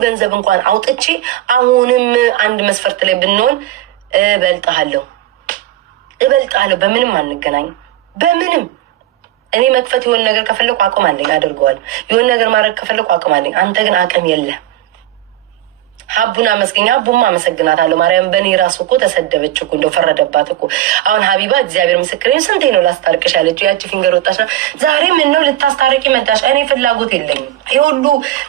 ገንዘብ እንኳን አውጥቼ አሁንም አንድ መስፈርት ላይ ብንሆን እበልጣለሁ። በምንም አንገናኝ። በምንም እኔ መክፈት የሆነ ነገር ከፈለኩ አቅም አለኝ አድርገዋለሁ። የሆነ ነገር ማድረግ ከፈለኩ አቅም አለኝ። አንተ ግን አቅም የለ። ሀቡን አመስገኛ ሀቡማ አመሰግናታለሁ። ማርያም በእኔ ራሱ እኮ ተሰደበች እኮ እንደው ፈረደባት እኮ። አሁን ሀቢባ እግዚአብሔር ምስክሬን ስንቴ ነው ላስታርቅሽ ያለችው? ያቺ ፊንገር ወጣችና ዛሬ ምን ነው ልታስታርቂ መጣሽ? እኔ ፍላጎት የለኝም። የሁሉ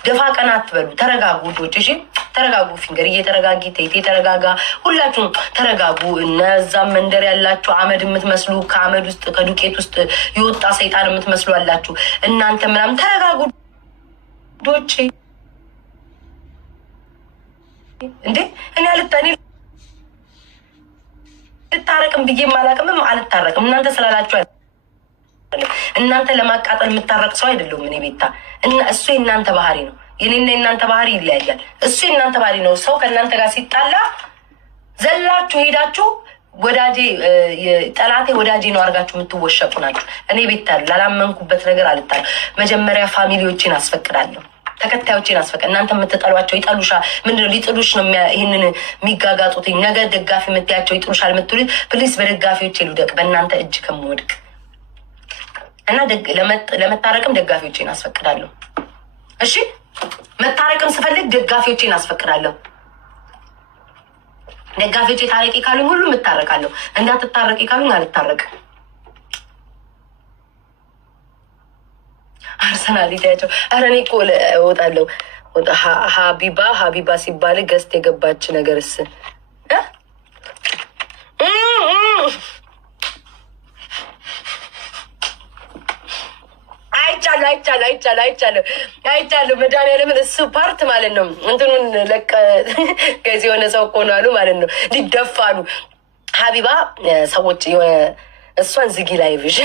ደፋ ቀና አትበሉ። ተረጋጉ ውዶች፣ እሺ ተረጋጉ። ፊንገር እየተረጋጊ ቴቴ ተረጋጋ። ሁላችሁም ተረጋጉ። እነዛም መንደር ያላችሁ አመድ የምትመስሉ ከአመድ ውስጥ ከዱቄት ውስጥ የወጣ ሰይጣን የምትመስሉ አላችሁ እናንተ ምናምን ተረጋጉ ውዶች። እንዴ እኔ ልታረቅም ብዬ ማላቅምም አልታረቅም። እናንተ ስላላችሁ እናንተ ለማቃጠል የምታረቅ ሰው አይደለሁም እኔ ቤታ። እና እሱ የእናንተ ባህሪ ነው። የኔና የእናንተ ባህሪ ይለያያል። እሱ የእናንተ ባህሪ ነው። ሰው ከእናንተ ጋር ሲጣላ ዘላችሁ ሄዳችሁ ወዳጄ ጠላቴ ወዳጄ ነው አድርጋችሁ የምትወሸቁ ናችሁ። እኔ ቤታ ላላመንኩበት ነገር አልታረቅ። መጀመሪያ ፋሚሊዎችን አስፈቅዳለሁ፣ ተከታዮችን አስፈቅድ። እናንተ የምትጠሏቸው ይጠሉሻል። ምንድነው ሊጥሉሽ ነው ይህንን የሚጋጋጡት። ነገ ደጋፊ የምትያቸው ይጥሉሻል የምትሉት ፕሊስ በደጋፊዎች ልውደቅ በእናንተ እጅ ከምወድቅ እና ለመታረቅም ደጋፊዎችን አስፈቅዳለሁ። እሺ መታረቅም ስፈልግ ደጋፊዎችን አስፈቅዳለሁ። ደጋፊዎች ታረቂ ካሉኝ ሁሉም እታረቃለሁ። እንዳትታረቂ ካሉኝ አልታረቅም። አርሰናል ይታያቸው። ኧረ እኔ እኮ እወጣለሁ። ሀቢባ ሲባል ገዝት የገባች ነገርስ አይቻለሁ። መድኃኒዓለምን እሱ ፓርት ማለት ነው። እንትኑን ለቀ ከዚህ የሆነ ሰው እኮ ነው አሉ ማለት ነው። ሊደፋሉ ሀቢባ ሰዎች የሆነ እሷን ዝጊ ላይ ብሽ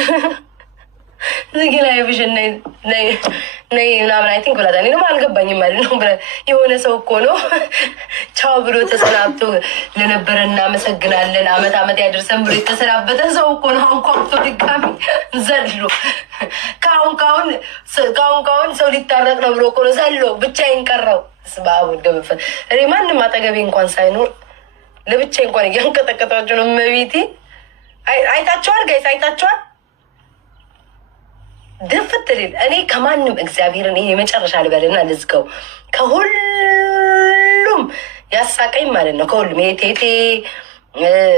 ምናምን አይ ቲንክ ብላታ ነው አልገባኝም ማለት ነው። የሆነ ሰው እኮ ነው ቻው ብሎ ተሰናብቶ ለነበረ እናመሰግናለን አመት ያደርሰን ብሎ የተሰናበተ ሰው እኮ ነው። አሁን ኮርቶ ድጋሚ ዘሎ ካሁን ሰው ሊታረቅ ነው ብሎ እኮ ነው ዘሎ ብቻዬን ቀረው። ስባቡ ደበፈ እኔ ማንም አጠገቤ እንኳን ሳይኖር ለብቻዬ እንኳን እያንቀጠቀጣችሁ ነው። መቤቴ አይታችኋል ጋይስ፣ አይታችኋል ድፍት ሊል እኔ ከማንም እግዚአብሔርን ይሄ የመጨረሻ ልበልና ልዝገው ከሁሉም ያሳቀኝ ማለት ነው። ከሁሉም ይሄ ቴቴ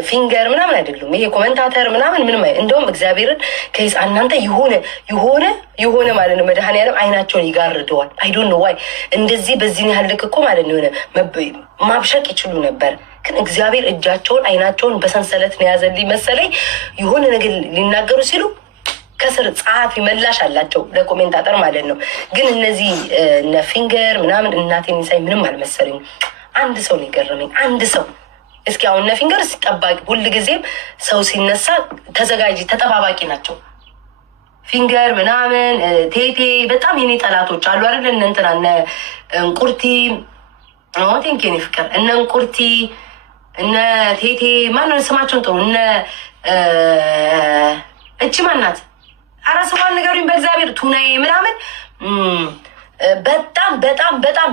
ፊንገር ምናምን አይደሉም። ይሄ ኮመንታተር ምናምን ምንም እንደውም እግዚአብሔርን ከይስ እናንተ የሆነ ማለት ነው። መድኃኒዓለም አይናቸውን ይጋርደዋል። አይ ዶንት ኖ ዋይ እንደዚህ በዚህን ያህል ልክ እኮ ማለት ነው የሆነ ማብሸቅ ይችሉ ነበር። ግን እግዚአብሔር እጃቸውን አይናቸውን በሰንሰለት ነው ያዘልኝ መሰለኝ። የሆነ ነገር ሊናገሩ ሲሉ ከስር ጸሐፊ መላሽ አላቸው ለኮሜንታተር ማለት ነው። ግን እነዚህ እነ ፊንገር ምናምን እናቴን ሳይ ምንም አልመሰለኝ። አንድ ሰው ነው የገረመኝ። አንድ ሰው እስኪ አሁን እነ ፊንገር ሲጠባቂ ሁልጊዜም ሰው ሲነሳ ተዘጋጅ ተጠባባቂ ናቸው። ፊንገር ምናምን ቴቴ በጣም የኔ ጠላቶች አሉ አይደል? እነ እንትና እነ እንቁርቲ ቴንኪ ኔ ፍቅር እነ እንቁርቲ እነ ቴቴ ማነው ስማቸውን ጥሩ እነ እቺ ማናት አረ ስሟን ንገሩኝ በእግዚአብሔር ቱናዬ ምናምን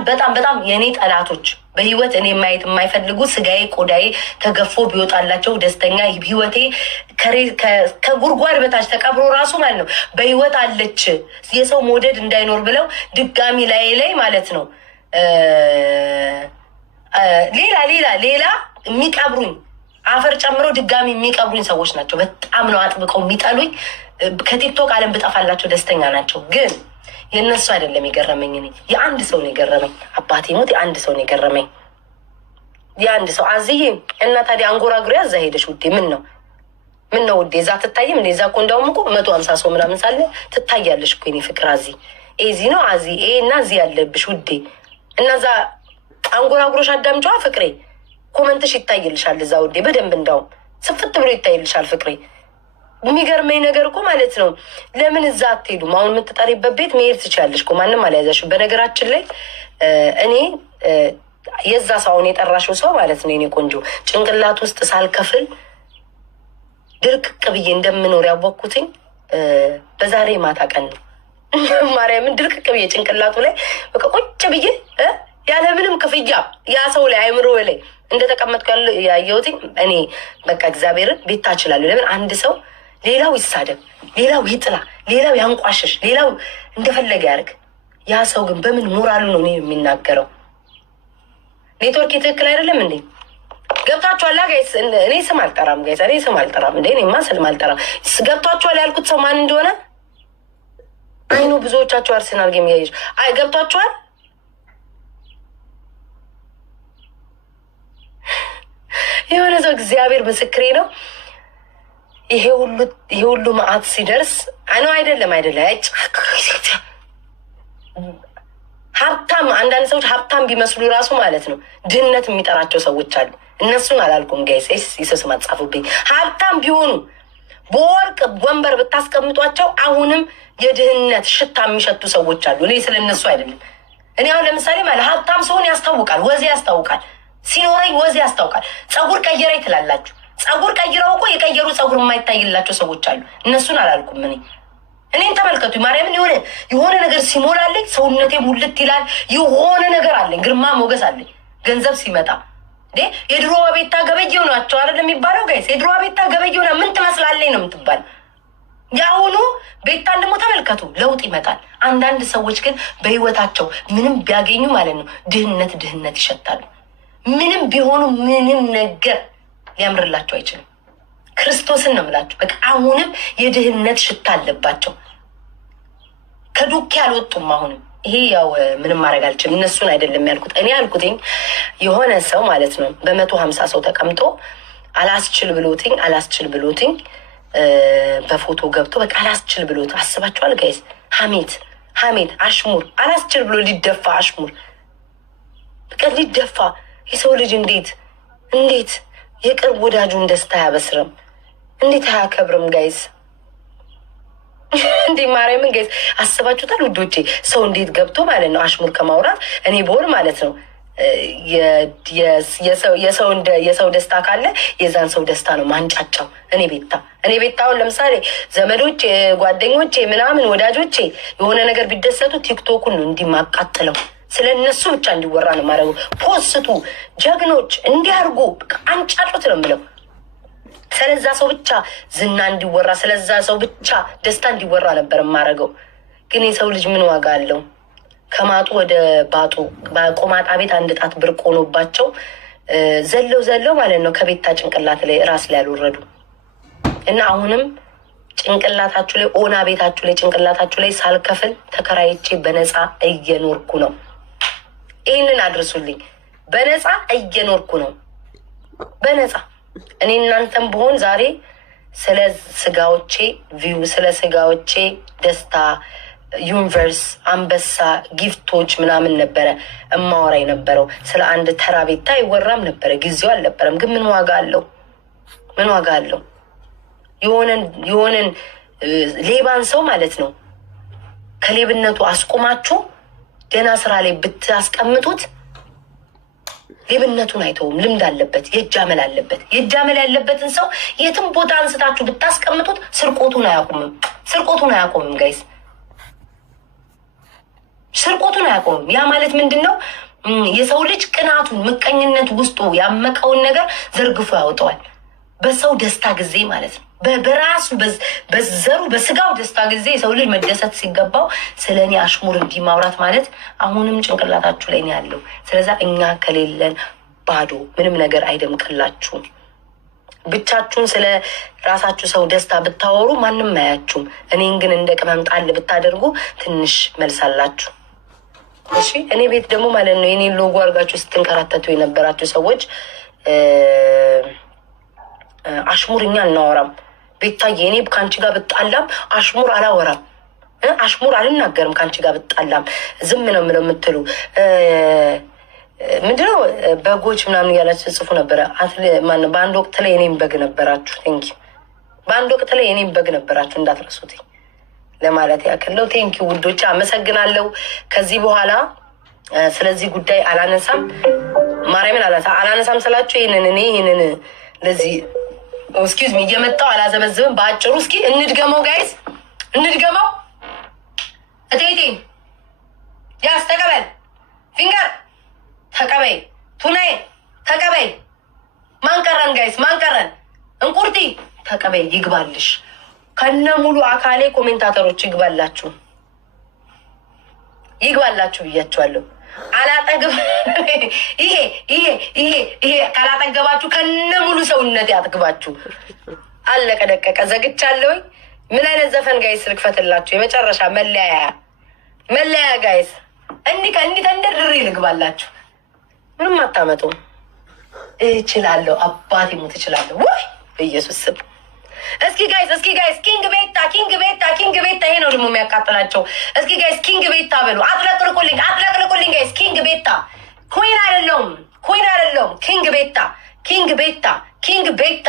በጣም የኔ ጠላቶች በህይወት እኔ ማየት የማይፈልጉ ስጋዬ ቆዳዬ ተገፎ ቢወጣላቸው ደስተኛ ህይወቴ ከጉርጓድ በታች ተቀብሮ ራሱ ማለት ነው በህይወት አለች የሰው መውደድ እንዳይኖር ብለው ድጋሚ ላይ ማለት ነው ሌላ የሚቀብሩኝ አፈር ጨምሮ ድጋሚ የሚቀብሩኝ ሰዎች ናቸው። በጣም ነው አጥብቀው የሚጠሉኝ። ከቲክቶክ ዓለም ብጠፋላቸው ደስተኛ ናቸው። ግን የእነሱ አይደለም የገረመኝ። እኔ የአንድ ሰው ነው የገረመኝ። አባቴ ሞት የአንድ ሰው ነው የገረመኝ። የአንድ ሰው አዝዬ እና ታዲያ አንጎራጉሪያ እዛ ሄደሽ ውዴ ምን ነው ውዴ እዛ ትታይም እዛ እኮ እንዳውም እኮ 150 ሰው ምናምን ሳለ ትታያለሽ እኮ የኔ ፍቅር። አዚ እዚህ ነው አዚ እና እዚህ ያለብሽ ውዴ እና እዛ አንጎራጉሮሽ አዳምጫዋ ፍቅሬ ኮመንትሽ ይታይልሻል እዛ ውዴ በደንብ እንዳውም ስፍት ብሎ ይታይልሻል ፍቅሬ። የሚገርመኝ ነገር እኮ ማለት ነው ለምን እዛ አትሄዱም? አሁን የምትጠሪበት ቤት መሄድ ትችላለሽ እኮ ማንም አልያዛሽም። በነገራችን ላይ እኔ የዛ ሰውን የጠራሽው ሰው ማለት ነው የኔ ቆንጆ ጭንቅላት ውስጥ ሳልከፍል ድርቅቅ ብዬ እንደምኖር ያወቅኩትኝ በዛሬ ማታ ቀን ነው። ማርያምን ድርቅቅ ብዬ ጭንቅላቱ ላይ በቃ ቁጭ ብዬ ያለምንም ክፍያ ያ ሰው ላይ አይምሮ ላይ እንደተቀመጥኩ ያየሁት እኔ በቃ እግዚአብሔርን ቤታ እችላለሁ። ለምን አንድ ሰው ሌላው ይሳደብ፣ ሌላው ይጥላ፣ ሌላው ያንቋሽሽ፣ ሌላው እንደፈለገ ያርግ። ያ ሰው ግን በምን ሞራሉ ነው እኔ የሚናገረው? ኔትወርክ ትክክል አይደለም እንዴ? ገብታችኋል ጋይስ? እኔ ስም አልጠራም ጋይስ፣ እኔ ስም አልጠራም እንዴ? እኔማ ስም አልጠራም። ገብታችኋል ያልኩት ሰው ማን እንደሆነ አይኑ። ብዙዎቻችሁ አርሰናል ጌም ያይሽ አይ ገብታችኋል። የሆነ ሰው እግዚአብሔር ምስክሬ ነው። ይሄ ሁሉ መዓት ሲደርስ አይኖ አይደለም ሀብታም አንዳንድ ሰዎች ሀብታም ቢመስሉ ራሱ ማለት ነው ድህነት የሚጠራቸው ሰዎች አሉ። እነሱን አላልኩም ጋይስ፣ ኢየሱስ ማጻፉብኝ። ሀብታም ቢሆኑ በወርቅ ወንበር ብታስቀምጧቸው አሁንም የድህነት ሽታ የሚሸቱ ሰዎች አሉ። እኔ ስለ እነሱ አይደለም። እኔ አሁን ለምሳሌ ማለት ሀብታም ሰውን ያስታውቃል፣ ወዜ ያስታውቃል፣ ሲኖረኝ ወዜ ያስታውቃል። ጸጉር ቀየረኝ ትላላችሁ። ጸጉር ቀይረው እኮ የቀየሩ ጸጉር የማይታይላቸው ሰዎች አሉ። እነሱን አላልኩም። እኔን ተመልከቱ። ማርያምን የሆነ ነገር ሲሞላልኝ ሰውነቴ ሙልት ይላል። የሆነ ነገር አለኝ፣ ግርማ ሞገስ አለኝ። ገንዘብ ሲመጣ የድሮ ቤታ ገበየው ናቸው አይደል የሚባለው ጋይስ? የድሮ ቤታ ገበየው ና ምን ትመስላለኝ ነው የምትባል። የአሁኑ ቤታን ደግሞ ተመልከቱ፣ ለውጥ ይመጣል። አንዳንድ ሰዎች ግን በህይወታቸው ምንም ቢያገኙ ማለት ነው ድህነት ይሸታሉ። ምንም ቢሆኑ ምንም ነገር ሊያምርላቸው አይችልም። ክርስቶስን ነው የምላችሁ። በቃ አሁንም የድህነት ሽታ አለባቸው። ከዱኬ አልወጡም። አሁንም ይሄ ያው ምንም ማድረግ አልችልም። እነሱን አይደለም ያልኩት። እኔ ያልኩትኝ የሆነ ሰው ማለት ነው 150 ሰው ተቀምጦ አላስችል ብሎትኝ በፎቶ ገብቶ በቃ አላስችል ብሎት አስባችኋል ጋይስ? ሀሜት አሽሙር አላስችል ብሎ ሊደፋ አሽሙር በቃ ሊደፋ። የሰው ልጅ እንዴት የቅርብ ወዳጁን ደስታ አያበስርም? እንዴት አያከብርም ጋይስ? እንዴ ማርያምን ጋይስ አስባችሁታል ውዶቼ? ሰው እንዴት ገብቶ ማለት ነው አሽሙር ከማውራት እኔ በሆን ማለት ነው የሰው ደስታ ካለ የዛን ሰው ደስታ ነው ማንጫጫው። እኔ ቤታውን ለምሳሌ ዘመዶቼ፣ ጓደኞቼ፣ ምናምን ወዳጆቼ የሆነ ነገር ቢደሰቱ ቲክቶኩን ነው እንዲማቃጥለው ስለ እነሱ ብቻ እንዲወራ ነው ማድረጉ። ፖስቱ ጀግኖች እንዲያርጉ አንጫጩት ነው የምለው። ስለዛ ሰው ብቻ ዝና እንዲወራ፣ ስለዛ ሰው ብቻ ደስታ እንዲወራ ነበር የማደርገው። ግን የሰው ልጅ ምን ዋጋ አለው? ከማጡ ወደ ባጡ በቆማጣ ቤት አንድ ጣት ብርቅ ሆኖባቸው ዘለው ማለት ነው ከቤታ ጭንቅላት ላይ ራስ ላይ ያልወረዱ እና አሁንም ጭንቅላታችሁ ላይ ኦና ቤታችሁ ላይ ጭንቅላታችሁ ላይ ሳልከፍል ተከራይቼ በነፃ እየኖርኩ ነው። ይህንን አድርሱልኝ። በነፃ እየኖርኩ ነው። በነፃ እኔ እናንተም ብሆን ዛሬ ስለ ስጋዎቼ ቪው፣ ስለ ስጋዎቼ ደስታ፣ ዩኒቨርስ፣ አንበሳ፣ ጊፍቶች ምናምን ነበረ እማወራ የነበረው። ስለ አንድ ተራ ቤታ አይወራም ነበረ፣ ጊዜው አልነበረም። ግን ምን ዋጋ አለው? ምን ዋጋ አለው? የሆነን ሌባን ሰው ማለት ነው ከሌብነቱ አስቁማችሁ ደህና ስራ ላይ ብታስቀምጡት ሌብነቱን አይተውም። ልምድ አለበት፣ የእጅ አመል አለበት። የእጅ አመል ያለበትን ሰው የትም ቦታ አንስታችሁ ብታስቀምጡት ስርቆቱን አያቆምም ጋይስ፣ ስርቆቱን አያቆምም። ያ ማለት ምንድን ነው? የሰው ልጅ ቅናቱን፣ ምቀኝነት ውስጡ ያመቀውን ነገር ዘርግፎ ያወጣዋል። በሰው ደስታ ጊዜ ማለት ነው፣ በራሱ በዘሩ በስጋው ደስታ ጊዜ የሰው ልጅ መደሰት ሲገባው ስለ እኔ አሽሙር እንዲህ ማውራት ማለት አሁንም ጭንቅላታችሁ ላይ ነው ያለው። ስለዛ እኛ ከሌለን ባዶ ምንም ነገር አይደምቅላችሁም። ብቻችሁን ስለ ራሳችሁ ሰው ደስታ ብታወሩ ማንም አያችሁም። እኔን ግን እንደ ቅመም ጣል ብታደርጉ ትንሽ መልሳላችሁ። እሺ እኔ ቤት ደግሞ ማለት ነው የኔን ሎጎ አድርጋችሁ ስትንከራተቱ የነበራችሁ ሰዎች አሽሙርኛ እናወራም። ቤታዬ እኔ ከአንቺ ጋር ብጣላም አሽሙር አላወራም፣ አሽሙር አልናገርም። ከአንቺ ጋር ብጣላም ዝም ነው የምለው የምትሉ ምንድነው በጎች ምናምን እያላችሁ ጽፉ ነበረ። በአንድ ወቅት ላይ እኔም በግ ነበራችሁ። ቴንኪ በአንድ ወቅት ላይ እኔም በግ ነበራችሁ እንዳትረሱት ለማለት ያክለው። ቴንኪ ውዶች አመሰግናለሁ። ከዚህ በኋላ ስለዚህ ጉዳይ አላነሳም። ማርያምን አላነሳም ስላችሁ ይህንን ለዚህ እስኪዝ ሚ እየመጣው አላዘበዝብም። በአጭሩ እስኪ እንድገመው ጋይስ፣ እንድገመው። እቴቴ ያስ ተቀበል ፊንገር ተቀበይ ቱናይ ተቀበይ ማንቀረን ጋይስ ማንቀረን እንቁርቲ ተቀበይ ይግባልሽ ከነ ሙሉ አካሌ ኮሜንታተሮች ይግባላችሁ ብያችኋለሁ። አላጠግብ ይሄ ካላጠገባችሁ ከነ ሙሉ ሰውነት ያጥግባችሁ። አለቀ ደቀቀ ዘግቻለሁ። ምን አይነት ዘፈን ጋይስ ልክፈትላችሁ? የመጨረሻ መለያ ጋይስ እንዲህ ተንደርድሬ ልግባላችሁ። ምንም አታመጡም። እችላለሁ አባቴ ሞት እችላለሁ። ወይ በኢየሱስ ስም እስኪ ጋይስ ኪንግ ቤታ ይሄ ነው ደግሞ የሚያቃጥላቸው። እስኪ ጋይስ ኪንግ ቤታ በሉ። አጥለቅልቁልኝ ጋይስ። ኪንግ ቤታ ኩዊን አይደለሁም ኪንግ ቤታ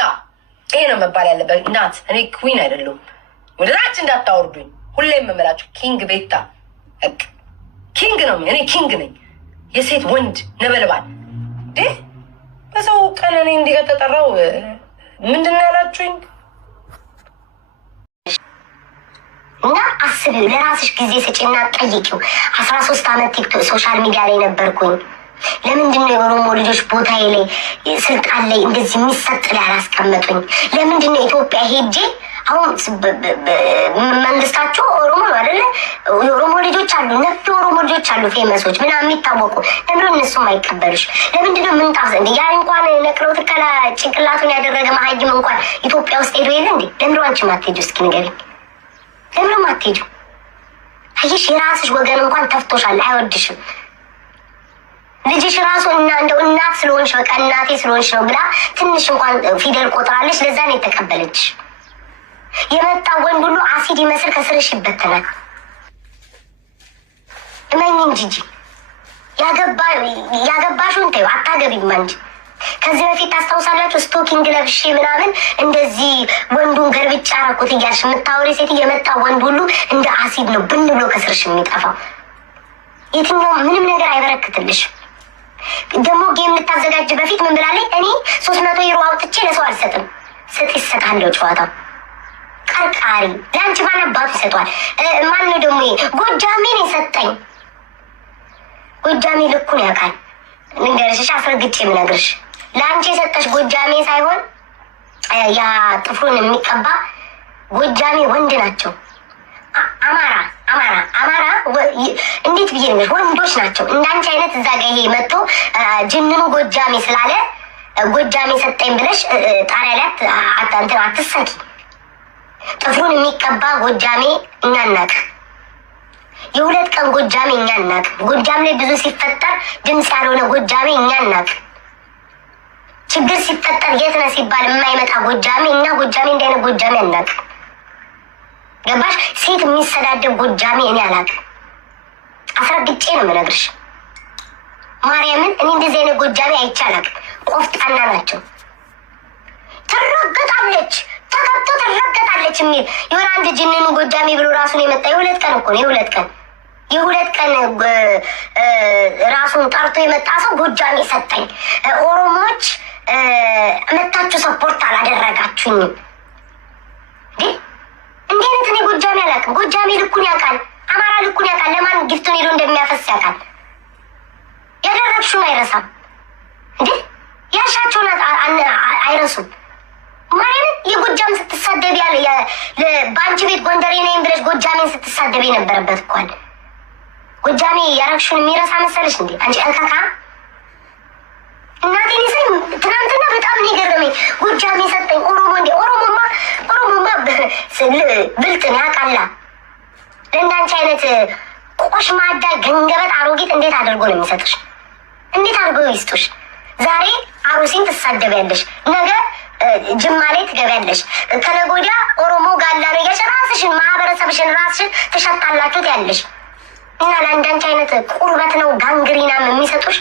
ይሄ ነው መባል ያለበት። እናት እኔ ኩዊን አይደለሁም። ወደ ታች እንዳታወርዱኝ። ሁሌም የምምላችሁ ኪንግ ቤታ ኪንግ ነው። እኔ ኪንግ ነኝ። የሴት ወንድ ነበልባል። በሰው ቀን እኔ እንዲህ ከተጠራው ምንድን ነው ያላችሁኝ? እና አስቢው፣ ለራስሽ ጊዜ ስጪና ጠይቂው። 13 ዓመት ቲክቶክ ሶሻል ሚዲያ ላይ ነበርኩኝ። ለምንድን ነው የኦሮሞ ልጆች ቦታዬ ላይ ስልጣን ላይ እንደዚህ የሚሰጥ ላይ አላስቀመጡኝ? ለምንድን ነው ኢትዮጵያ ሄጄ አሁን መንግስታቸው ኦሮሞ ነው አይደለ? የኦሮሞ ልጆች አሉ፣ ነፍ የኦሮሞ ልጆች አሉ፣ ፌመሶች ምናምን የሚታወቁ። ለምንድን ነው እነሱም አይቀበሉሽ? ለምንድን ነው ምንጣፍ ዘንድ ያ እንኳን ነቅለው ትከላ ጭንቅላቱን ያደረገ መሀይም እንኳን ኢትዮጵያ ውስጥ ሄዶ የለ እንዴ? ለምንድን አንቺ ማትሄጂው? እስኪ ንገሪኝ። ለምንድን ማትሄጂው? አየሽ፣ የራስሽ ወገን እንኳን ተፍቶሻል፣ አይወድሽም። ልጅሽ ራሱ እንደው እናት ስለሆንሽ በቃ እናቴ ስለሆንሽ ነው ብላ ትንሽ እንኳን ፊደል ቆጥራለች። ለዛ ነው የተቀበለች። የመጣ ወንድ ሁሉ አሲድ ይመስል ከስርሽ ይበተናል። እመኝን ጂጂ፣ ያገባሽውን ተይው፣ አታገቢም እንጂ። ከዚህ በፊት ታስታውሳላችሁ? ስቶኪንግ ለብሼ ምናምን እንደዚህ ወንዱን ገልብጫ አደረኩት እያልሽ የምታወሪ ሴት የመጣ ወንድ ሁሉ እንደ አሲድ ነው ብን ብሎ ከስርሽ የሚጠፋው። የትኛው ምንም ነገር አይበረክትልሽ። ደግሞ ጌም ልታዘጋጅ በፊት ምን ብላለች? እኔ 300 ዩሮ አውጥቼ ለሰው አልሰጥም። ስጥ ይሰጣለው ጨዋታው ቀርቃሪ ለአንቺ ማን አባቱ ይሰጧል? ማን ነው ደግሞ ጎጃሜን የሰጠኝ? ጎጃሜ ልኩን ያውቃል። ንገርሽ፣ አስረግጬ የምነግርሽ ለአንቺ የሰጠሽ ጎጃሜ ሳይሆን ያ ጥፍሩን የሚቀባ ጎጃሜ ወንድ ናቸው። አማራ እንዴት ብዬ ነገር ወንዶች ናቸው። እንዳንቺ አይነት እዛ ጋ ይሄ መጥቶ ጅንኑ ጎጃሜ ስላለ ጎጃሜ ሰጠኝ ብለሽ ጣሪያ ላይ አትሰኪ። ጥፍሩን የሚቀባ ጎጃሜ እኛ እናቅ። የ2 ቀን ጎጃሜ እኛ እናቅ። ጎጃም ላይ ብዙ ሲፈጠር ድምፅ ያልሆነ ጎጃሜ እኛ እናቅ። ችግር ሲፈጠር የት ነህ ሲባል የማይመጣ ጎጃሜ እኛ ጎጃሜ እንዳይነት ጎጃሜ አናቅ። ገባሽ? ሴት የሚሰዳደብ ጎጃሜ እኔ አላውቅም። አስረግጬ ነው የምነግርሽ። ማርያምን እኔ እንደዚህ አይነት ጎጃሜ አይቼ አላውቅም። ቆፍጣና ናቸው። ትረገጣለች፣ ተከብቶ ትረገጣለች የሚል የሆነ አንድ ጅንኑ ጎጃሜ ብሎ ራሱን የመጣ የ2 ቀን እኮ ነው። የ2 ቀን ራሱን ጠርቶ የመጣ ሰው ጎጃሜ ሰጠኝ። ኦሮሞች መታችሁ ሰፖርት አላደረጋችሁኝም። እንዲህ አይነት እኔ ጎጃሜ አላውቅም። ጎጃሜ ልኩን ያውቃል። አማራ ልኩን ያውቃል። ለማን ጊፍቱን ሄዶ እንደሚያፈስ ያውቃል። ያደረግሽውን አይረሳም እንዴ? ያሻቸውን አይረሱም። ማርያምን የጎጃም ስትሳደብ ያለ በአንቺ ቤት ጎንደሬ ነኝ ብለሽ ጎጃሜን ስትሳደብ የነበረበት እኳል ጎጃሜ ያረግሽውን የሚረሳ መሰለሽ እንዴ? አንቺ አልካካ እናቴን ይሰኝ። ትናንትና በጣም ነው የገረመኝ። ጎጃሜ ሰጠኝ ኦሮሞ እንዴ? ኦሮሞማ ብልጥን ያውቃላ። ለእንዳንቺ አይነት ቆሽማዳ ገንገበት አሮጊት እንዴት አድርጎ ነው የሚሰጥሽ? እንዴት አድርጎ ይስጡሽ? ዛሬ አሩሲን ትሳደቢያለሽ፣ ነገ ጅማ ላይ ትገቢያለሽ፣ ከነገ ወዲያ ኦሮሞ ጋላ ነው እያልሽ ራስሽን ማህበረሰብሽን ራስሽን ትሸጣላችሁት ያለሽ እና ለአንዳንቺ አይነት ቁርበት ነው ጋንግሪናም የሚሰጡሽ።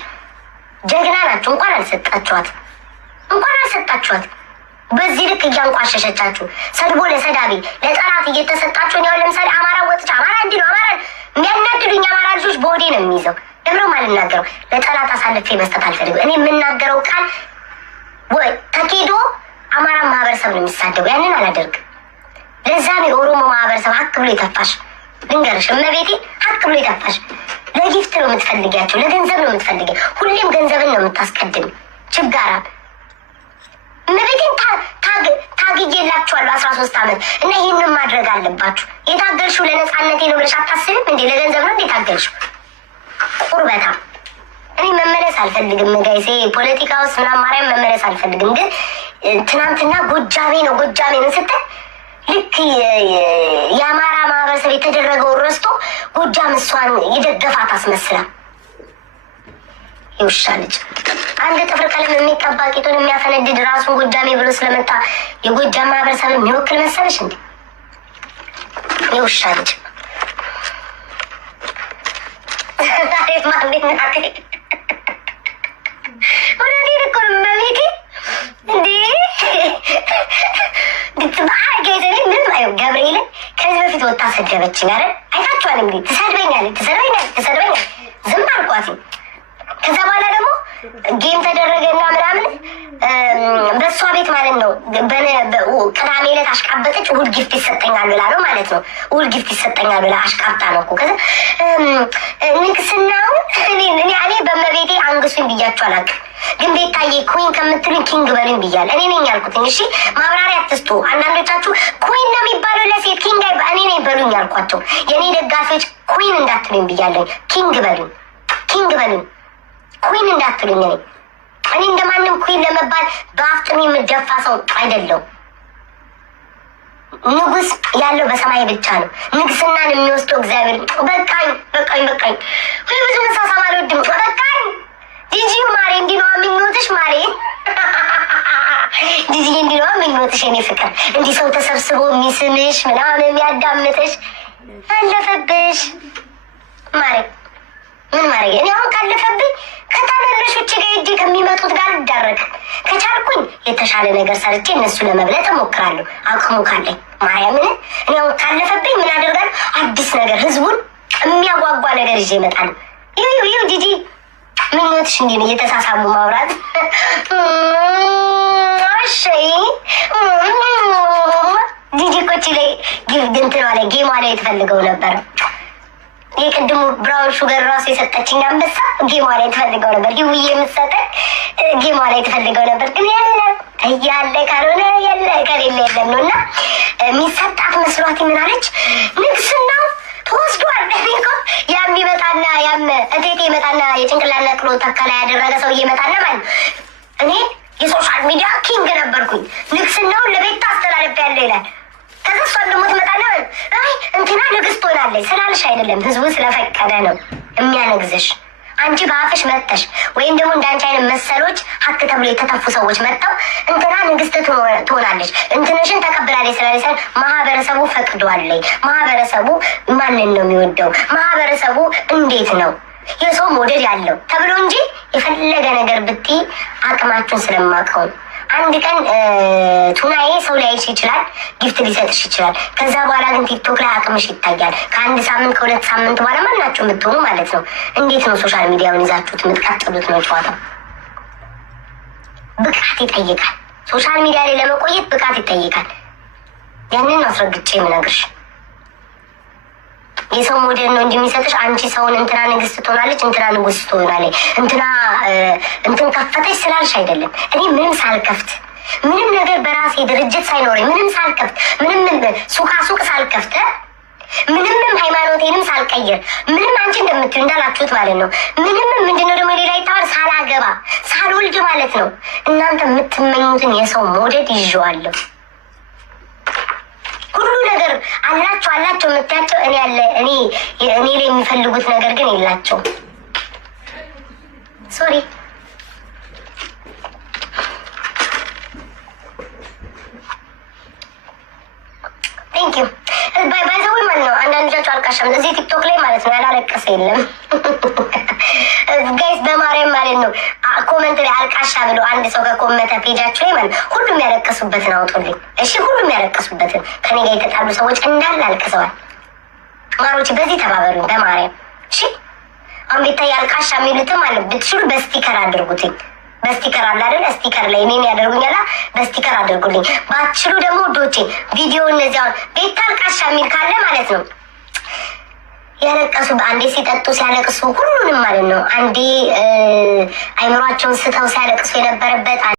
ጀግና ናቸው። እንኳን አልሰጣችኋት። በዚህ ልክ እያንቋሸሸቻችሁ ሰድቦ ለሰዳቢ ለጠላት እየተሰጣችሁ ነው። ለምሳሌ አማራ ወጥቻ አማራ እንዲህ ነው አማራ የሚያናድዱኝ አማራ ልጆች በወዴ ነው የሚይዘው። ለምንም አልናገረው። ለጠላት አሳልፌ መስጠት አልፈልግም። እኔ የምናገረው ቃል ወይ ተኬዶ አማራ ማህበረሰብ ነው የሚሳደቡ። ያንን አላደርግም። ለዛ ነው የኦሮሞ ማህበረሰብ ሀቅ ብሎ የተፋሽ። ልንገርሽ እመቤቴ ሀቅ ብሎ የተፋሽ። ለጊፍት ነው የምትፈልጊያቸው፣ ለገንዘብ ነው የምትፈልጊያ። ሁሌም ገንዘብን ነው የምታስቀድም ችጋራ። እመቤቴን ታግዬላችኋለሁ 13 ዓመት እና ይህንን ማድረግ አለባችሁ። የታገልሽው ለነፃነቴ ነው ብለሽ አታስብም እንዴ? ለገንዘብ ነው እንዴ ታገልሽው? ቁርበታ እኔ መመለስ አልፈልግም ጋይሴ፣ ፖለቲካ ውስጥ ምናምን ማርያም መመለስ አልፈልግም። ግን ትናንትና ጎጃሜ ነው ስትል ልክ የአማራ ማህበረሰብ የተደረገውን ረስቶ ጎጃም እሷን የደገፋት አስመስላ የውሻ ልጅ አንድ ጥፍር ቀለም የሚቀባ ቂጡን የሚያፈነድድ ራሱን ጎጃሜ ብሎ ስለመጣ የጎጃም ማህበረሰብ የሚወክል መሰለሽ እንዴ? የውሻ ልጅ ወደዚህ እኮ መቤቴ እንዴ ምንም አየው። ገብርኤልን ከዚህ በፊት ወጣ ሰደበችኝ አይደል? አይታችኋል እንግዲህ። ትሰድበኛል ዝም አልኳት። ከዛ በኋላ ደግሞ ጌም ተደረገና ምናምን በእሷ ቤት ማለት ነው። ቅዳሜ ዕለት አሽቃበጠች። እሑድ ጊፍት ይሰጠኛል ብላ ነው ማለት ነው። እሑድ ጊፍት ይሰጠኛል ብላ አሽቃብጣ ነው እኮ። ከዛ ንግስናውን እኔ በመቤቴ አንግሱኝ ብያችሁ አላውቅም። ግን ቤታዬ ኩዊን ከምትሉኝ ኪንግ በሉኝ ብያለሁ። እኔ ነኝ ያልኩትኝ። እሺ ማብራሪያ አትስጡ። አንዳንዶቻችሁ ኩዊን ነው የሚባለው ለሴት ኪንግ እኔ ነኝ በሉኝ ያልኳቸው። የእኔ ደጋፊዎች ኩዊን እንዳትሉኝ ብያለሁ። ኪንግ በሉኝ ኩዊን እንዳትሉኝ። እኔ እንደማንም ኩዊን ለመባል በአፍጥሚ የምደፋ ሰው አይደለው። ንጉስ ያለው በሰማይ ብቻ ነው። ንግስናን የሚወስደው እግዚአብሔር። በቃኝ። ሁሉ ብዙ መሳሳም አልወድም። በቃኝ። ጂጂ ማሬ እንዲነዋ ምኞትሽ ማሬ ጂጂ እንዲነዋ ምኞትሽ የኔ ፍቅር። እንዲህ ሰው ተሰብስቦ የሚስምሽ ምናምን የሚያዳምጥሽ አለፈብሽ ማሬ። ምን ማድረግ እኔ አሁን ካለፈብኝ ከታናናሾቼ ጋር ሂጅ ከሚመጡት ጋር ልዳረግ ከቻልኩኝ የተሻለ ነገር ሰርቼ እነሱ ለመብለጥ እሞክራለሁ። አቅሙ ካለኝ ማርያምን። እኔ አሁን ካለፈብኝ ምን አደርጋለሁ? አዲስ ነገር ህዝቡን የሚያጓጓ ነገር ይዤ እመጣለሁ። ይሁ ጂጂ ምኞትሽ እንዲህ ነው፣ እየተሳሳሙ ማውራት። እሺ ጂጂ ቆቺ ላይ ግንትኗ ላይ ጌሟ ላይ የተፈልገው ነበር። የቅድሙ ብራውን ሹገር ራሱ የሰጠችኝ አንበሳ ጌሟ ላይ ትፈልገው ነበር። ይውዬ የምትሰጠኝ ጌሟ ላይ ትፈልገው ነበር። ግን የለም እያለ ካልሆነ የለ ከሌለ የለም ነው። እና የሚሰጣት መስሏት ምናለች? ንግስናው ተወስዷል። ያም ይመጣና ያም እቴቴ ይመጣና የጭንቅላት ነቅሎ ተከላ ያደረገ ሰው እየመጣና ማለት ነው። እኔ የሶሻል ሚዲያ ኪንግ ነበርኩኝ፣ ንግስናውን ለቤት አስተላለፍ ያለ ይላል። ከዛ እሷን ደግሞ ትመጣና አይ እንትና ንግስት ሆናለች ስላልሽ አይደለም፣ ህዝቡ ስለፈቀደ ነው የሚያነግዝሽ። አንቺ በአፍሽ መጥተሽ ወይም ደግሞ እንዳንቺ አይነት መሰሎች ሀቅ ተብሎ የተተፉ ሰዎች መጥተው እንትና ንግስት ትሆናለች እንትንሽን ተቀብላለች ስላለች ሳይሆን ማህበረሰቡ ፈቅዷለኝ። ማህበረሰቡ ማንን ነው የሚወደው? ማህበረሰቡ እንዴት ነው የሰው መውደድ ያለው ተብሎ እንጂ የፈለገ ነገር ብትይ አቅማችሁን ስለማውቀው አንድ ቀን ቱናዬ ሰው ላይሽ ይችላል፣ ጊፍት ሊሰጥሽ ይችላል። ከዛ በኋላ ግን ቲክቶክ ላይ አቅምሽ ይታያል። ከአንድ ሳምንት ከሁለት ሳምንት በኋላ ማናችሁ የምትሆኑ ማለት ነው። እንዴት ነው ሶሻል ሚዲያውን ይዛችሁት የምትቀጥሉት? ነው ጨዋታው። ብቃት ይጠይቃል። ሶሻል ሚዲያ ላይ ለመቆየት ብቃት ይጠይቃል። ያንን አስረግጬ የምነግርሽ የሰው ሞዴል ነው እንጂ የሚሰጥሽ አንቺ ሰውን እንትና ንግስት ትሆናለች፣ እንትና ንጉስ ትሆናለች፣ እንትን ከፈተች ስላልሽ አይደለም። እኔ ምንም ሳልከፍት ምንም ነገር በራሴ ድርጅት ሳይኖረኝ ምንም ሳልከፍት ምንም ሱቅ ሳልከፍት ምንም ሃይማኖቴንም ሳልቀይር ምንም አንቺ እንደምትዩ እንዳላችሁት ማለት ነው። ምንም ምንድነው ደግሞ ሌላ ይታወር ሳላገባ ሳልወልድ ማለት ነው። እናንተ የምትመኙትን የሰው ሞዴል ይዤዋለሁ። ሁሉ ነገር አላቸው የምታያቸው እኔ ያለ እኔ ላይ የሚፈልጉት ነገር ግን የላቸው። ሶሪ ቴንክ ዩ ባይዘዊ ማለት ነው። አንዳንዶቻችሁ አልቃሻም እዚህ ቲክቶክ ላይ ማለት ነው ያላለቀሰ የለም ጋይስ፣ በማርያም ማለት ነው። ኮመንት ላይ አልቃሻ ብሎ አንድ ሰው ከኮመተ ፔጃችሁ ላይ ማለት ሁሉም ያለቀሱበትን አውጡልኝ እሺ። ሁሉም ያለቀሱበትን ከኔ ጋር የተጣሉ ሰዎች እንዳለ አልቅሰዋል። ማሮች በዚህ ተባበሩኝ በማርያም እሺ። አሁን ቤታዬ አልቃሻ የሚሉትም አለ ብትችሉ በስቲከር አድርጉትኝ። በስቲከር አለ አይደል? ስቲከር ላይ እኔን ያደርጉኛላ። በስቲከር አድርጉልኝ። ባትችሉ ደግሞ ዶቼ ቪዲዮ እነዚያውን ቤታ አልቃሻ የሚል ካለ ማለት ነው ያለቀሱ አንዴ ሲጠጡ ሲያለቅሱ ሁሉንም ማለት ነው። አንዴ አይምሯቸውን ስተው ሲያለቅሱ የነበረበት